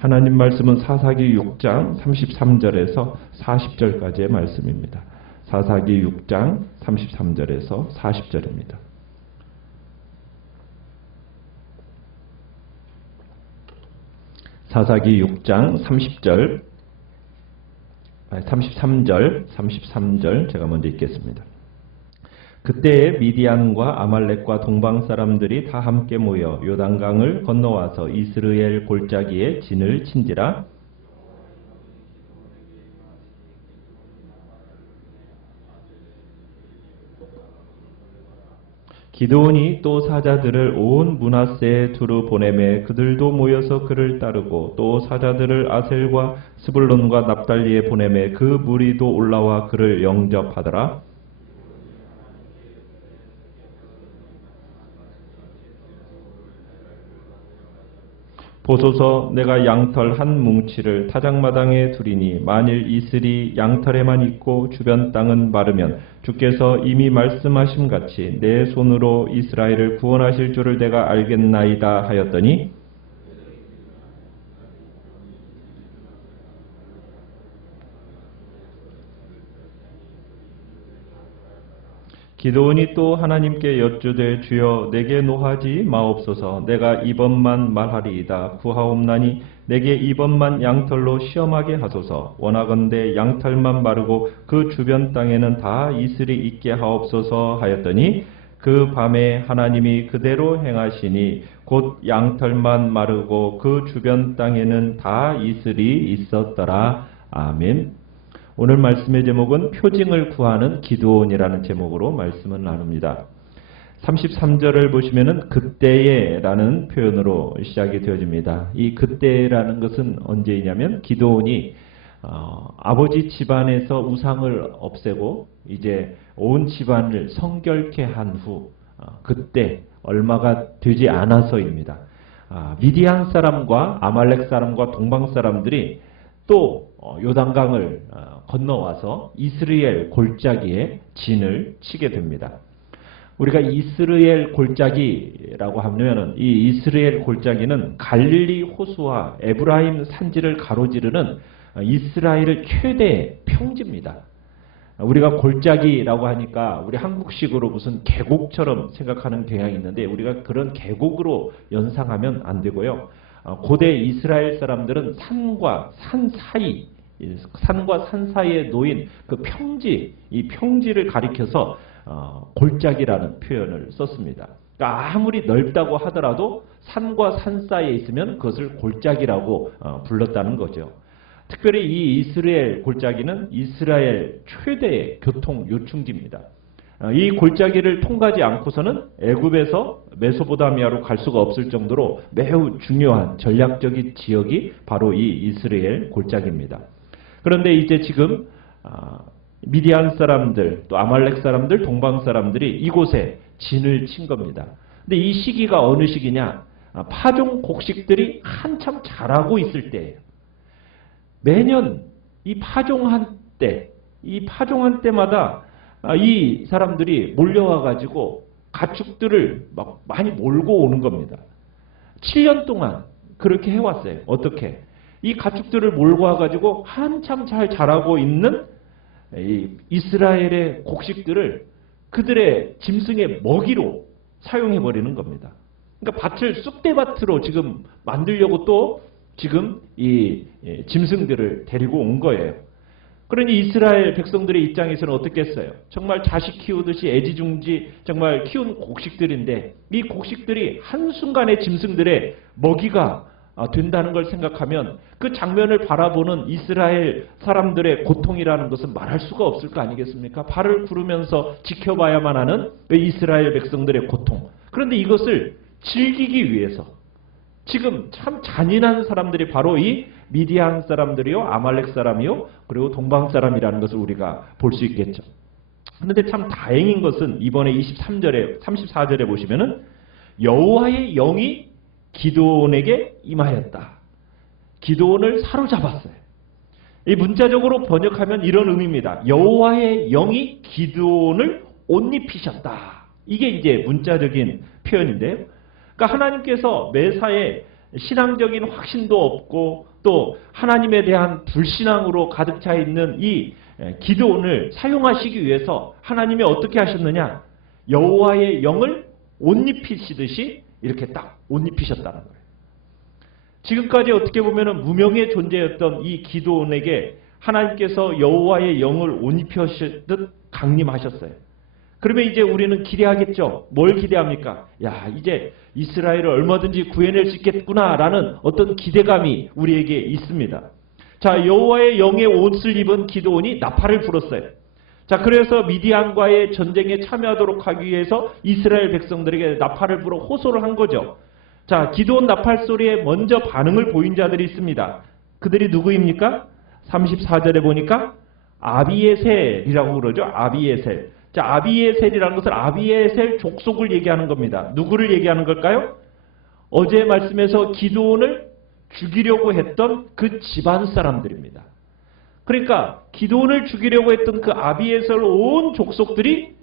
하나님 말씀은 사사기 6장 33절에서 40절까지의 말씀입니다. 사사기 6장 33절에서 40절입니다. 사사기 6장 33절 제가 먼저 읽겠습니다. 그때에 미디안과 아말렉과 동방 사람들이 다 함께 모여 요단강을 건너와서 이스라엘 골짜기에 진을 친지라. 기드온이 또 사자들을 온 므낫세에 두루 보내매 그들도 모여서 그를 따르고 또 사자들을 아셀과 스불론과 납달리에 보내매 그 무리도 올라와 그를 영접하더라. 보소서, 내가 양털 한 뭉치를 타작마당에 두리니 만일 이슬이 양털에만 있고 주변 땅은 마르면 주께서 이미 말씀하심 같이 내 손으로 이스라엘을 구원하실 줄을 내가 알겠나이다 하였더니 기드온이 또 하나님께 여쭈되 주여 내게 노하지 마옵소서. 내가 이번만 말하리이다. 구하옵나니 내게 이번만 양털로 시험하게 하소서. 원하건대 양털만 마르고 그 주변 땅에는 다 이슬이 있게 하옵소서 하였더니 그 밤에 하나님이 그대로 행하시니 곧 양털만 마르고 그 주변 땅에는 다 이슬이 있었더라. 아멘. 오늘 말씀의 제목은 표징을 구하는 기드온이라는 제목으로 말씀을 나눕니다. 33절을 보시면은 그때에 라는 표현으로 시작이 되어집니다. 이 그때라는 것은 언제이냐면 기드온이 아버지 집안에서 우상을 없애고 이제 온 집안을 성결케 한 후 그때 얼마가 되지 않아서입니다. 미디안 사람과 아말렉 사람과 동방 사람들이 또 요단강을 건너와서 이스라엘 골짜기에 진을 치게 됩니다. 우리가 이스라엘 골짜기라고 하면 이 이스라엘 골짜기는 갈릴리 호수와 에브라임 산지를 가로지르는 이스라엘의 최대 평지입니다. 우리가 골짜기라고 하니까 우리 한국식으로 무슨 계곡처럼 생각하는 경향이 있는데 우리가 그런 계곡으로 연상하면 안 되고요. 고대 이스라엘 사람들은 산과 산 사이에 놓인 그 평지, 이 평지를 가리켜서 골짜기라는 표현을 썼습니다. 그러니까 아무리 넓다고 하더라도 산과 산 사이에 있으면 그것을 골짜기라고 불렀다는 거죠. 특별히 이 이스라엘 골짜기는 이스라엘 최대의 교통 요충지입니다. 이 골짜기를 통과하지 않고서는 애굽에서 메소포타미아로 갈 수가 없을 정도로 매우 중요한 전략적인 지역이 바로 이 이스라엘 골짜기입니다. 그런데 이제 지금 미디안 사람들, 또 아말렉 사람들, 동방 사람들이 이곳에 진을 친 겁니다. 근데 이 시기가 어느 시기냐? 파종 곡식들이 한참 자라고 있을 때예요. 매년 이 파종한 때마다 이 사람들이 몰려와 가지고 가축들을 막 많이 몰고 오는 겁니다. 7년 동안 그렇게 해왔어요. 어떻게? 이 가축들을 몰고 와 가지고 한참 잘 자라고 있는 이 이스라엘의 곡식들을 그들의 짐승의 먹이로 사용해 버리는 겁니다. 그러니까 밭을 쑥대밭으로 지금 만들려고 또 지금 이 짐승들을 데리고 온 거예요. 그러니 이스라엘 백성들의 입장에서는 어떻겠어요? 정말 자식 키우듯이 애지중지 정말 키운 곡식들인데 이 곡식들이 한순간에 짐승들의 먹이가 된다는 걸 생각하면 그 장면을 바라보는 이스라엘 사람들의 고통이라는 것은 말할 수가 없을 거 아니겠습니까? 발을 구르면서 지켜봐야만 하는 이스라엘 백성들의 고통. 그런데 이것을 즐기기 위해서 지금 참 잔인한 사람들이 바로 이 미디안 사람들이요, 아말렉 사람이요, 그리고 동방 사람이라는 것을 우리가 볼 수 있겠죠. 그런데 참 다행인 것은 이번에 34절에 보시면은 여호와의 영이 기드온에게 임하였다. 기드온을 사로잡았어요. 이 문자적으로 번역하면 이런 의미입니다. 여호와의 영이 기드온을 옷 입히셨다. 이게 이제 문자적인 표현인데요. 그러니까 하나님께서 매사에 신앙적인 확신도 없고 또 하나님에 대한 불신앙으로 가득 차 있는 이 기드온을 사용하시기 위해서 하나님이 어떻게 하셨느냐? 여호와의 영을 옷 입히시듯이 이렇게 딱 옷 입히셨다는 거예요. 지금까지 어떻게 보면 무명의 존재였던 이 기드온에게 하나님께서 여호와의 영을 옷 입히셨듯 강림하셨어요. 그러면 이제 우리는 기대하겠죠. 뭘 기대합니까? 야, 이제 이스라엘을 얼마든지 구해낼 수 있겠구나라는 어떤 기대감이 우리에게 있습니다. 자, 여호와의 영의 옷을 입은 기드온이 나팔을 불었어요. 자, 그래서 미디안과의 전쟁에 참여하도록 하기 위해서 이스라엘 백성들에게 나팔을 불어 호소를 한 거죠. 자, 기드온 나팔 소리에 먼저 반응을 보인 자들이 있습니다. 그들이 누구입니까? 34절에 보니까 아비에셀이라고 그러죠. 아비에셀. 자, 아비에셀이라는 것은 아비에셀 족속을 얘기하는 겁니다. 누구를 얘기하는 걸까요? 어제 말씀에서 기드온을 죽이려고 했던 그 집안 사람들입니다. 그러니까 기드온을 죽이려고 했던 그 아비에셀 온 족속들이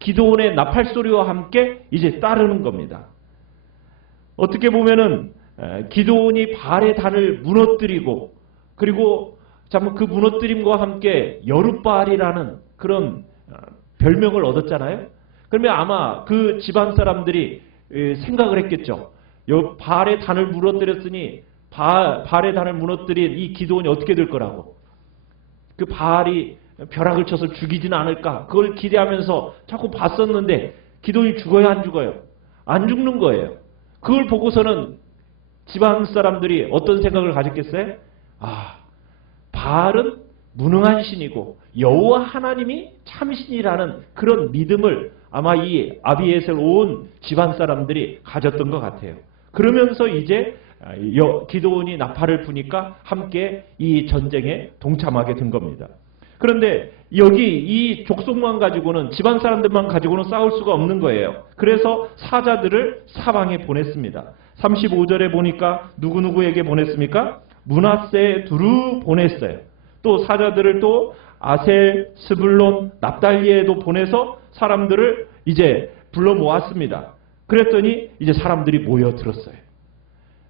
기드온의 나팔 소리와 함께 이제 따르는 겁니다. 어떻게 보면은 기드온이 바알의 단을 무너뜨리고 그리고 참 그 무너뜨림과 함께 여룻바알이라는 그런 별명을 얻었잖아요. 그러면 아마 그 집안 사람들이 생각을 했겠죠. 바알의 단을 무너뜨렸으니 바알의 단을 무너뜨린 이 기드온이 어떻게 될 거라고. 그 바알이 벼락을 쳐서 죽이지는 않을까. 그걸 기대하면서 자꾸 봤었는데 기드온이 죽어요, 안 죽어요? 안 죽는 거예요. 그걸 보고서는 집안 사람들이 어떤 생각을 가졌겠어요? 아, 바알은 무능한 신이고 여호와 하나님이 참신이라는 그런 믿음을 아마 이 아비에셀 온 집안 사람들이 가졌던 것 같아요. 그러면서 이제 기드온이 나팔을 부니까 함께 이 전쟁에 동참하게 된 겁니다. 그런데 여기 이 족속만 가지고는 집안 사람들만 가지고는 싸울 수가 없는 거예요. 그래서 사자들을 사방에 보냈습니다. 35절에 보니까 누구누구에게 보냈습니까? 므낫세 두루 보냈어요. 또 사자들을 또 아셀, 스불론, 납달리에도 보내서 사람들을 이제 불러 모았습니다. 그랬더니 이제 사람들이 모여들었어요.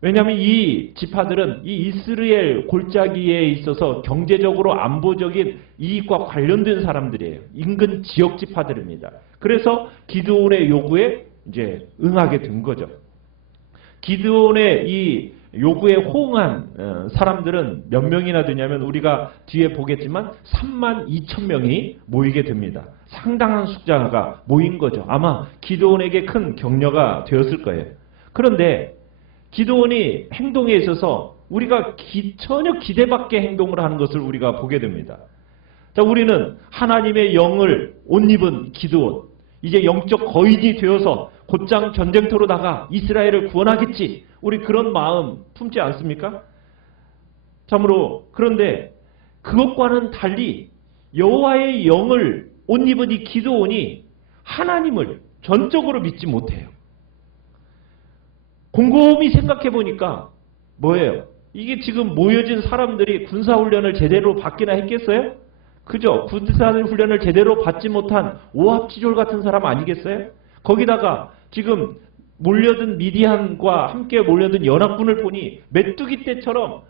왜냐하면 이 지파들은 이 이스라엘 골짜기에 있어서 경제적으로 안보적인 이익과 관련된 사람들이에요. 인근 지역 지파들입니다. 그래서 기드온의 요구에 이제 응하게 된 거죠. 기드온의 이 요구에 호응한 사람들은 몇 명이나 되냐면 우리가 뒤에 보겠지만 32,000명이 모이게 됩니다. 상당한 숫자가 모인 거죠. 아마 기드온에게 큰 격려가 되었을 거예요. 그런데 기드온이 행동에 있어서 우리가 전혀 기대 밖의 행동을 하는 것을 우리가 보게 됩니다. 자, 우리는 하나님의 영을 옷 입은 기드온, 이제 영적 거인이 되어서 곧장 전쟁터로 나가 이스라엘을 구원하겠지. 우리 그런 마음 품지 않습니까? 참으로 그런데 그것과는 달리 여호와의 영을 옷 입은 이 기드온이 하나님을 전적으로 믿지 못해요. 곰곰이 생각해 보니까 뭐예요? 이게 지금 모여진 사람들이 군사훈련을 제대로 받기나 했겠어요? 그죠? 군사훈련을 제대로 받지 못한 오합지졸 같은 사람 아니겠어요? 거기다가 지금 몰려든 미디안과 함께 몰려든 연합군을 보니 메뚜기 떼처럼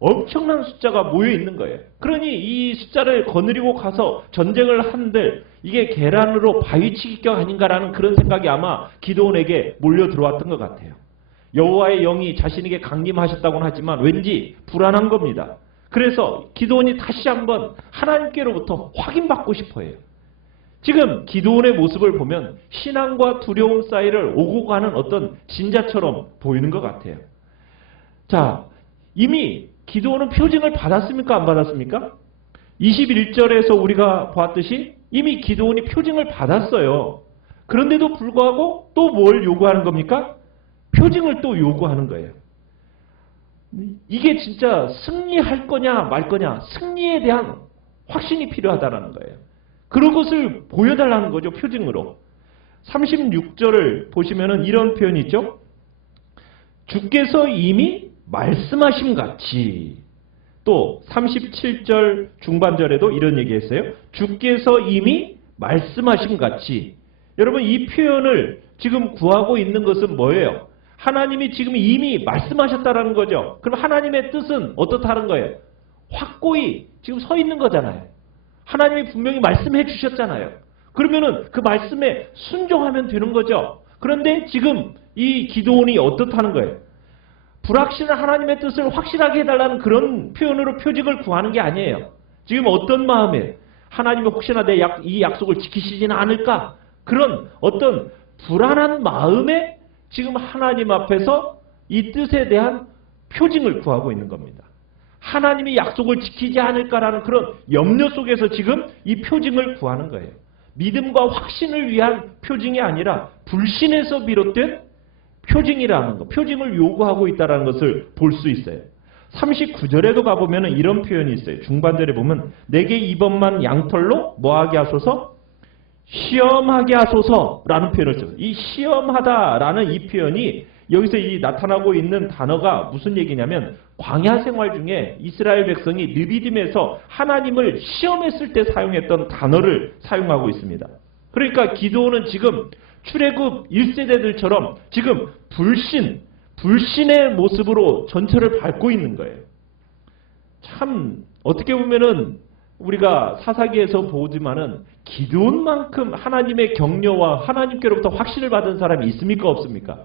엄청난 숫자가 모여 있는 거예요. 그러니 이 숫자를 거느리고 가서 전쟁을 한들 이게 계란으로 바위치기격 아닌가라는 그런 생각이 아마 기드온에게 몰려 들어왔던 것 같아요. 여호와의 영이 자신에게 강림하셨다고는 하지만 왠지 불안한 겁니다. 그래서 기드온이 다시 한번 하나님께로부터 확인받고 싶어 해요. 지금 기드온의 모습을 보면 신앙과 두려움 사이를 오고 가는 어떤 진자처럼 보이는 것 같아요. 자, 이미 기드온은 표징을 받았습니까? 안 받았습니까? 21절에서 우리가 봤듯이 이미 기드온이 표징을 받았어요. 그런데도 불구하고 또 뭘 요구하는 겁니까? 표징을 또 요구하는 거예요. 이게 진짜 승리할 거냐 말 거냐, 승리에 대한 확신이 필요하다는 거예요. 그런 것을 보여달라는 거죠, 표징으로. 36절을 보시면은 이런 표현이 있죠. 주께서 이미 말씀하심 같이. 또 37절 중반절에도 이런 얘기했어요. 주께서 이미 말씀하심 같이. 여러분, 이 표현을 지금 구하고 있는 것은 뭐예요? 하나님이 지금 이미 말씀하셨다라는 거죠. 그럼 하나님의 뜻은 어떻다는 거예요? 확고히 지금 서 있는 거잖아요. 하나님이 분명히 말씀해 주셨잖아요. 그러면은 그 말씀에 순종하면 되는 거죠. 그런데 지금 이 기도원이 어떻다는 거예요? 불확실한 하나님의 뜻을 확실하게 해달라는 그런 표현으로 표징을 구하는 게 아니에요. 지금 어떤 마음에 하나님이 혹시나 이 약속을 지키시지는 않을까? 그런 어떤 불안한 마음에 지금 하나님 앞에서 이 뜻에 대한 표징을 구하고 있는 겁니다. 하나님이 약속을 지키지 않을까라는 그런 염려 속에서 지금 이 표징을 구하는 거예요. 믿음과 확신을 위한 표징이 아니라 불신에서 비롯된 표징이라는 것, 표징을 요구하고 있다는 것을 볼 수 있어요. 39절에도 가보면 이런 표현이 있어요. 중반절에 보면 내게 이번만 양털로 뭐하게 하소서? 시험하게 하소서라는 표현을 써요. 이 시험하다라는 이 표현이 여기서 이 나타나고 있는 단어가 무슨 얘기냐면 광야 생활 중에 이스라엘 백성이 느비딤에서 하나님을 시험했을 때 사용했던 단어를 사용하고 있습니다. 그러니까 기도는 지금 출애굽 1세대들처럼 지금 불신의 모습으로 전철을 밟고 있는 거예요. 참 어떻게 보면은 우리가 사사기에서 보지만은 기도원만큼 하나님의 격려와 하나님께로부터 확신을 받은 사람이 있습니까 없습니까?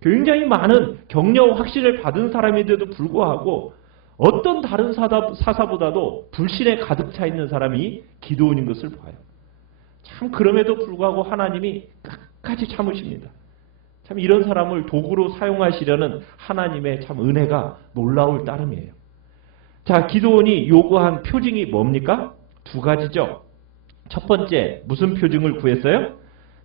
굉장히 많은 격려와 확신을 받은 사람인데도 불구하고 어떤 다른 사사보다도 불신에 가득 차 있는 사람이 기도원인 것을 봐요. 참 그럼에도 불구하고 하나님이 끝까지 참으십니다. 참 이런 사람을 도구로 사용하시려는 하나님의 참 은혜가 놀라울 따름이에요. 자, 기도원이 요구한 표징이 뭡니까? 두 가지죠. 첫 번째, 무슨 표징을 구했어요?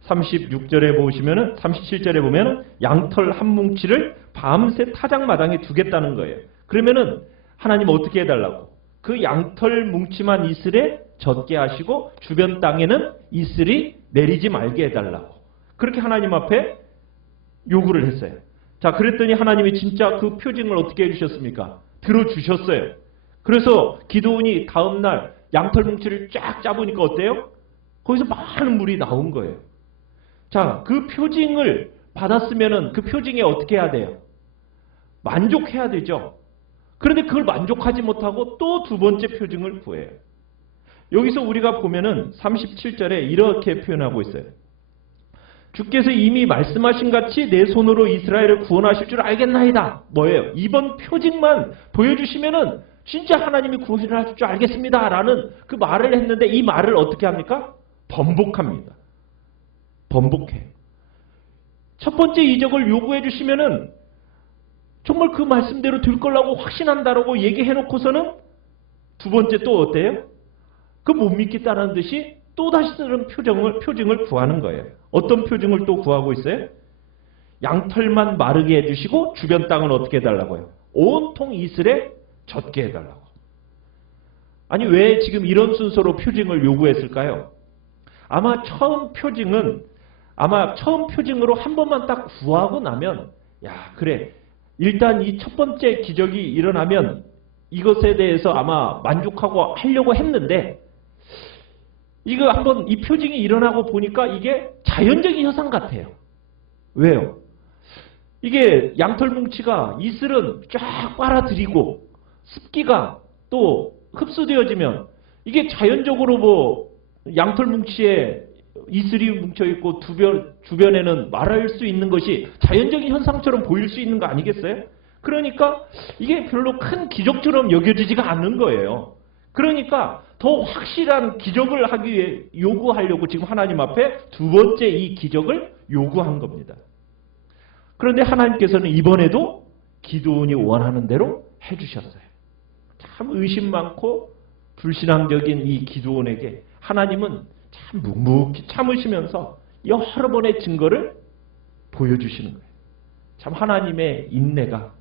36절에 보시면은, 37절에 보면은 양털 한 뭉치를 밤새 타작마당에 두겠다는 거예요. 그러면은 하나님 어떻게 해달라고? 그 양털 뭉치만 이슬에 젖게 하시고 주변 땅에는 이슬이 내리지 말게 해달라고. 그렇게 하나님 앞에 요구를 했어요. 자, 그랬더니 하나님이 진짜 그 표징을 어떻게 해주셨습니까? 들어주셨어요. 그래서 기도원이 다음날 양털 뭉치를 쫙 짜보니까 어때요? 거기서 많은 물이 나온 거예요. 자, 그 표징을 받았으면은 그 표징에 어떻게 해야 돼요? 만족해야 되죠. 그런데 그걸 만족하지 못하고 또 두 번째 표징을 구해요. 여기서 우리가 보면은 37절에 이렇게 표현하고 있어요. 주께서 이미 말씀하신 같이 내 손으로 이스라엘을 구원하실 줄 알겠나이다. 뭐예요? 이번 표징만 보여주시면은 진짜 하나님이 구원을 하실 줄 알겠습니다. 라는 그 말을 했는데 이 말을 어떻게 합니까? 번복합니다. 번복해. 첫 번째 이적을 요구해 주시면은 정말 그 말씀대로 될 거라고 확신한다라고 얘기해 놓고서는 두 번째 또 어때요? 그 못 믿겠다는 듯이 또 다시 다른 표징을 구하는 거예요. 어떤 표징을 또 구하고 있어요? 양털만 마르게 해주시고 주변 땅은 어떻게 해달라고요? 온통 이슬에 젖게 해달라고. 아니 왜 지금 이런 순서로 표징을 요구했을까요? 아마 처음 표징으로 한 번만 딱 구하고 나면 야 그래 일단 이 첫 번째 기적이 일어나면 이것에 대해서 아마 만족하고 하려고 했는데 이거 한번 이 표징이 일어나고 보니까 이게 자연적인 현상 같아요. 왜요? 이게 양털 뭉치가 이슬은 쫙 빨아들이고 습기가 또 흡수되어지면 이게 자연적으로 뭐 양털 뭉치에 이슬이 뭉쳐있고 주변에는 말할 수 있는 것이 자연적인 현상처럼 보일 수 있는 거 아니겠어요? 그러니까 이게 별로 큰 기적처럼 여겨지지가 않는 거예요. 그러니까 더 확실한 기적을 하기 위해 요구하려고 지금 하나님 앞에 두 번째 이 기적을 요구한 겁니다. 그런데 하나님께서는 이번에도 기도원이 원하는 대로 해주셨어요. 참 의심 많고 불신앙적인 이 기도원에게 하나님은 참 묵묵히 참으시면서 여러 번의 증거를 보여주시는 거예요. 참 하나님의 인내가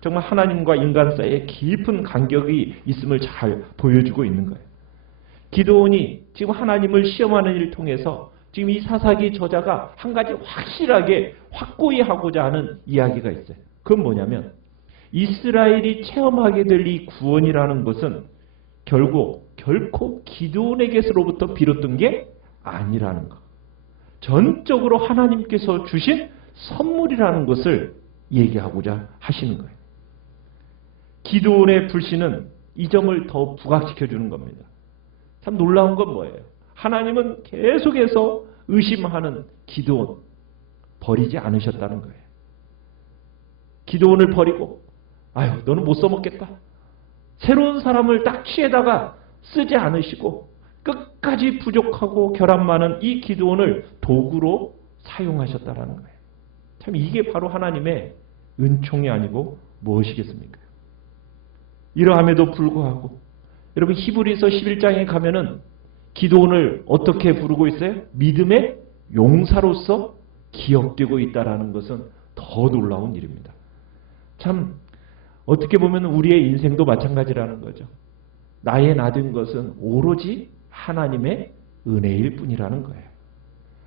정말 하나님과 인간 사이에 깊은 간격이 있음을 잘 보여주고 있는 거예요. 기도원이 지금 하나님을 시험하는 일을 통해서 지금 이 사사기 저자가 한 가지 확고히 하고자 하는 이야기가 있어요. 그건 뭐냐면 이스라엘이 체험하게 될 이 구원이라는 것은 결코 기도원에게서로부터 비롯된 게 아니라는 것. 전적으로 하나님께서 주신 선물이라는 것을 얘기하고자 하시는 거예요. 기드온의 불신은 이 점을 더 부각시켜주는 겁니다. 참 놀라운 건 뭐예요? 하나님은 계속해서 의심하는 기드온 버리지 않으셨다는 거예요. 기드온을 버리고 아유 너는 못 써먹겠다. 새로운 사람을 딱 취해다가 쓰지 않으시고 끝까지 부족하고 결함 많은 이 기드온을 도구로 사용하셨다라는 거예요. 참 이게 바로 하나님의 은총이 아니고 무엇이겠습니까? 이러함에도 불구하고 여러분 히브리서 11장에 가면은 기드온을 어떻게 부르고 있어요? 믿음의 용사로서 기억되고 있다라는 것은 더 놀라운 일입니다. 참 어떻게 보면 우리의 인생도 마찬가지라는 거죠. 나의 나된 것은 오로지 하나님의 은혜일 뿐이라는 거예요.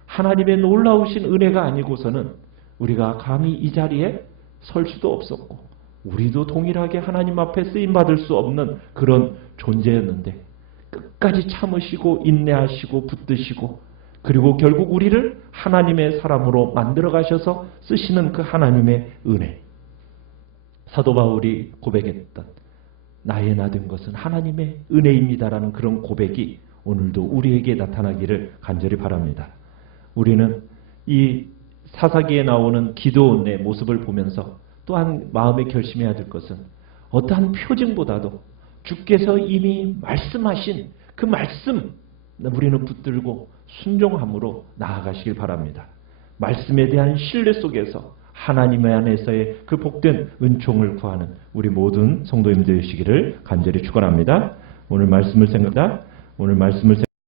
하나님의 놀라우신 은혜가 아니고서는 우리가 감히 이 자리에 설 수도 없었고 우리도 동일하게 하나님 앞에 쓰임받을 수 없는 그런 존재였는데 끝까지 참으시고 인내하시고 붙드시고 그리고 결국 우리를 하나님의 사람으로 만들어 가셔서 쓰시는 그 하나님의 은혜. 사도 바울이 고백했던 나의 나된 것은 하나님의 은혜입니다라는 그런 고백이 오늘도 우리에게 나타나기를 간절히 바랍니다. 우리는 이 사사기에 나오는 기드온의 모습을 보면서 또한 마음에 결심해야 될 것은 어떠한 표징보다도 주께서 이미 말씀하신 그 말씀 우리는 붙들고 순종함으로 나아가시길 바랍니다. 말씀에 대한 신뢰 속에서 하나님 안에서의 그 복된 은총을 구하는 우리 모든 성도님들 되시기를 간절히 축원합니다. 오늘 말씀을